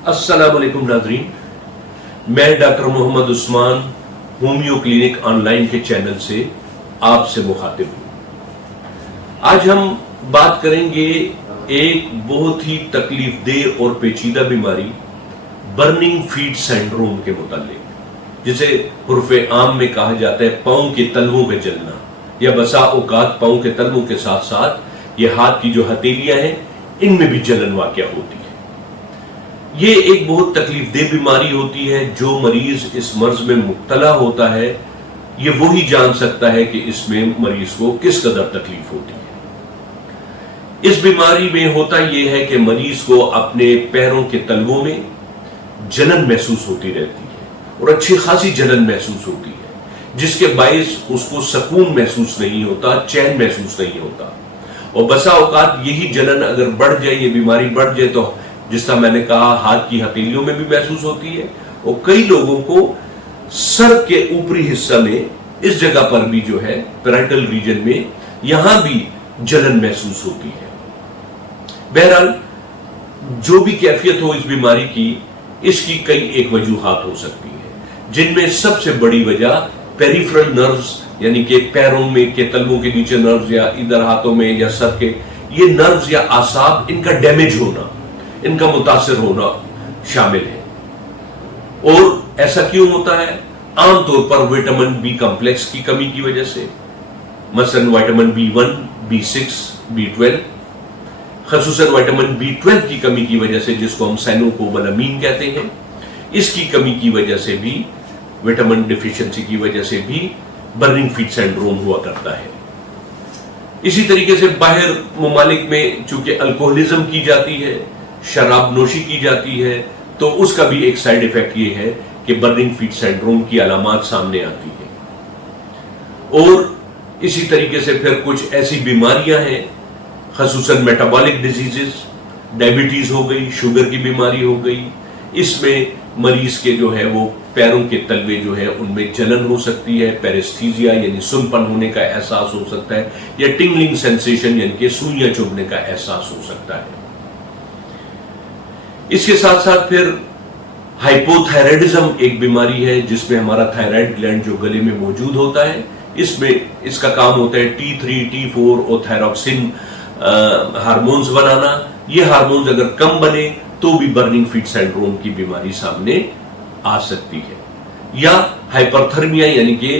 अस्सलाम वालेकुम नाज़रीन, मैं doctor Mohammad Usman homeo clinic online के चैनल से आपसे मुखातिब हूँ। आज हम बात करेंगे एक बहुत ही तकलीफदेह और पेचीदा बीमारी बर्निंग फीट सिंड्रोम के मुतालिक, जिसे हुर्फ़े आम में कहा जाता है पाँव के तलवों का जलना, या बसा औकात पाँव के तलवों के साथ साथ ये हाथ की जो हथेलियां हैं इनमें भी जलन वाक़या होती है। ये एक बहुत तकलीफदेह बीमारी होती है। जो मरीज इस मर्ज में मुब्तला होता है ये वही जान सकता है कि इसमें मरीज को किस कदर तकलीफ होती है। इस बीमारी में होता यह है कि मरीज को अपने पैरों के तलवों में जलन महसूस होती रहती है और अच्छी खासी जलन महसूस होती है, जिसके बायस उसको सुकून महसूस नहीं होता, चैन महसूस नहीं होता। और बसा औकात यही जलन अगर बढ़ जाए, ये बीमारी बढ़ जाए, तो जिस तरह मैंने कहा हाथ की हथेलियों में भी महसूस होती है और कई लोगों को सर के ऊपरी हिस्सा में, इस जगह पर भी जो है पैराइटल रीजन में, यहां भी जलन महसूस होती है। बहरहाल जो भी कैफियत हो इस बीमारी की, इसकी कई एक वजूहात हो सकती है, जिनमें सबसे बड़ी वजह पेरिफेरल नर्व्स यानी कि पैरों में के तलवों के नीचे नर्व्स या इधर हाथों में या सर के ये नर्व्स या आसाब, इनका डैमेज होना, इनका मुतासिर होना शामिल है। और ऐसा क्यों होता है? आमतौर पर विटामिन बी कॉम्प्लेक्स की कमी की वजह से, मसलन vitamin B1, B6, B12, खसूसन vitamin B12 की कमी की वजह से, जिसको हम साइनोकोबालामीन कहते हैं, इसकी कमी की वजह से भी, विटामिन डिफिशियंसी की वजह से भी बर्निंग फीट सिंड्रोम हुआ करता है। इसी तरीके से बाहर ममालिक में चूंकि अल्कोहलिज्म की जाती है, शराब नोशी की जाती है, तो उसका भी एक साइड इफेक्ट ये है कि बर्निंग फीट सिंड्रोम की अलामात सामने आती है। और इसी तरीके से फिर कुछ ऐसी बीमारियां हैं, खसूसन मेटाबॉलिक डिजीजेस, डायबिटीज हो गई, शुगर की बीमारी हो गई, इसमें मरीज के जो है वो पैरों के तलवे जो है उनमें जलन हो सकती है, पेरेस्थीजिया यानी सुनपन होने का एहसास हो सकता है, या टिंगलिंग सेंसेशन यानी कि सुइयां चुभने का एहसास हो सकता है। इसके साथ साथ फिर हाइपोथायराइडिज्म एक बीमारी है, जिसमें हमारा थायराइड ग्लैंड जो गले में मौजूद होता है, इसमें इसका काम होता है T3, T4 और थायरॉक्सिन हार्मोन्स बनाना। ये हार्मोन्स अगर कम बने तो भी बर्निंग फीट सिंड्रोम की बीमारी सामने आ सकती है। या हाइपरथर्मिया यानी कि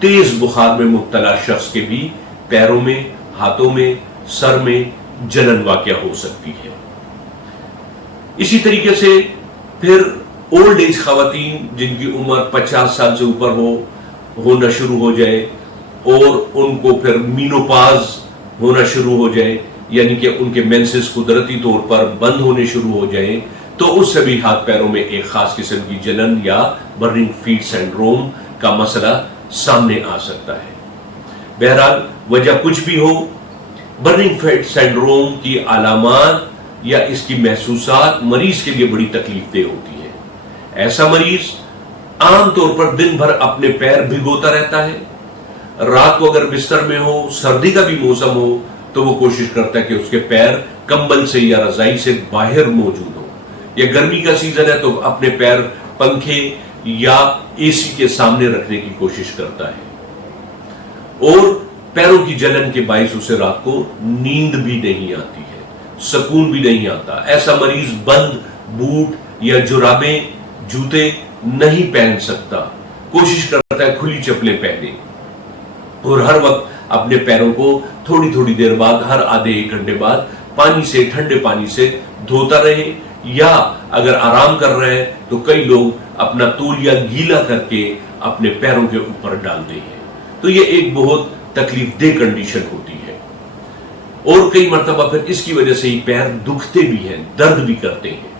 तेज बुखार में मुब्तला शख्स के भी पैरों में, हाथों में, सर में जलन वाक़या हो सकती है। इसी तरीके से फिर ओल्ड एज खवातीन जिनकी उम्र 50 साल से ऊपर होना शुरू हो जाए और उनको फिर मीनोपाज होना शुरू हो जाए, यानी कि उनके मेंसेस कुदरती तौर पर बंद होने शुरू हो जाए, तो उससे भी हाथ पैरों में एक खास किस्म की जलन या बर्निंग फीट सिंड्रोम का मसला सामने आ सकता है। बहरहाल वजह कुछ भी हो, बर्निंग फीट सिंड्रोम की अलामात या इसकी महसूसात मरीज के लिए बड़ी तकलीफदेह होती है। ऐसा मरीज आमतौर पर दिन भर अपने पैर भिगोता रहता है। रात को अगर बिस्तर में हो, सर्दी का भी मौसम हो, तो वो कोशिश करता है कि उसके पैर कंबल से या रजाई से बाहर मौजूद हो, या गर्मी का सीजन है तो अपने पैर पंखे या एसी के सामने रखने की कोशिश करता है। और पैरों की जलन के बायस उसे रात को नींद भी नहीं आती है, सुकून भी नहीं आता। ऐसा मरीज बंद बूट या जुराबें, जूते नहीं पहन सकता, कोशिश करता है खुली चप्पलें पहने, और हर वक्त अपने पैरों को थोड़ी थोड़ी देर बाद, हर आधे एक घंटे बाद पानी से, ठंडे पानी से धोता रहे, या अगर आराम कर रहे हैं तो कई लोग अपना तौलिया गीला करके अपने पैरों के ऊपर डालते हैं। तो ये एक बहुत तकलीफदेह कंडीशन होती है। और कई मर्तबा फिर इसकी वजह से ही पैर दुखते भी हैं, दर्द भी करते हैं।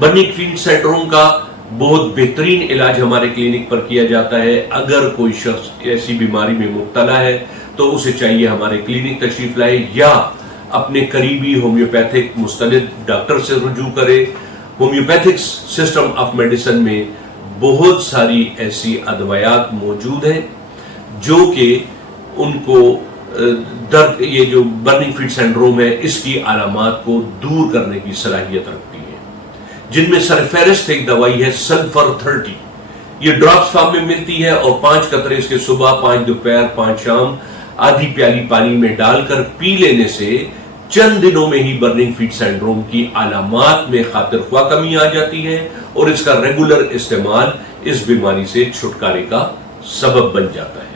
बर्निंग फीट सिंड्रोम का बहुत बेहतरीन इलाज हमारे क्लिनिक पर किया जाता है। अगर कोई शख्स ऐसी बीमारी में मुब्तला है तो उसे चाहिए हमारे क्लिनिक तशरीफ लाए, या अपने करीबी होम्योपैथिक मुस्तनिद डॉक्टर से रुजू करे। होम्योपैथिक सिस्टम ऑफ मेडिसिन में बहुत सारी ऐसी अदवायात मौजूद हैं जो कि उनको दर्द, ये जो बर्निंग फीट सिंड्रोम है, इसकी अलामात को दूर करने की सलाहियत रखती है। جن میں سرفہرست ایک دوائی ہے سلفر 30. یہ ڈراپس فارم میں ملتی ہے اور 5 قطرے اس کے صبح، 5 دوپہر، 5 شام آدھی پیالی پانی میں ڈال کر پی لینے سے چند دنوں میں ہی برننگ فیٹ سنڈروم کی علامات میں خاطر خواہ کمی آ جاتی ہے، اور اس کا ریگولر استعمال اس بیماری سے چھٹکارے کا سبب بن جاتا ہے.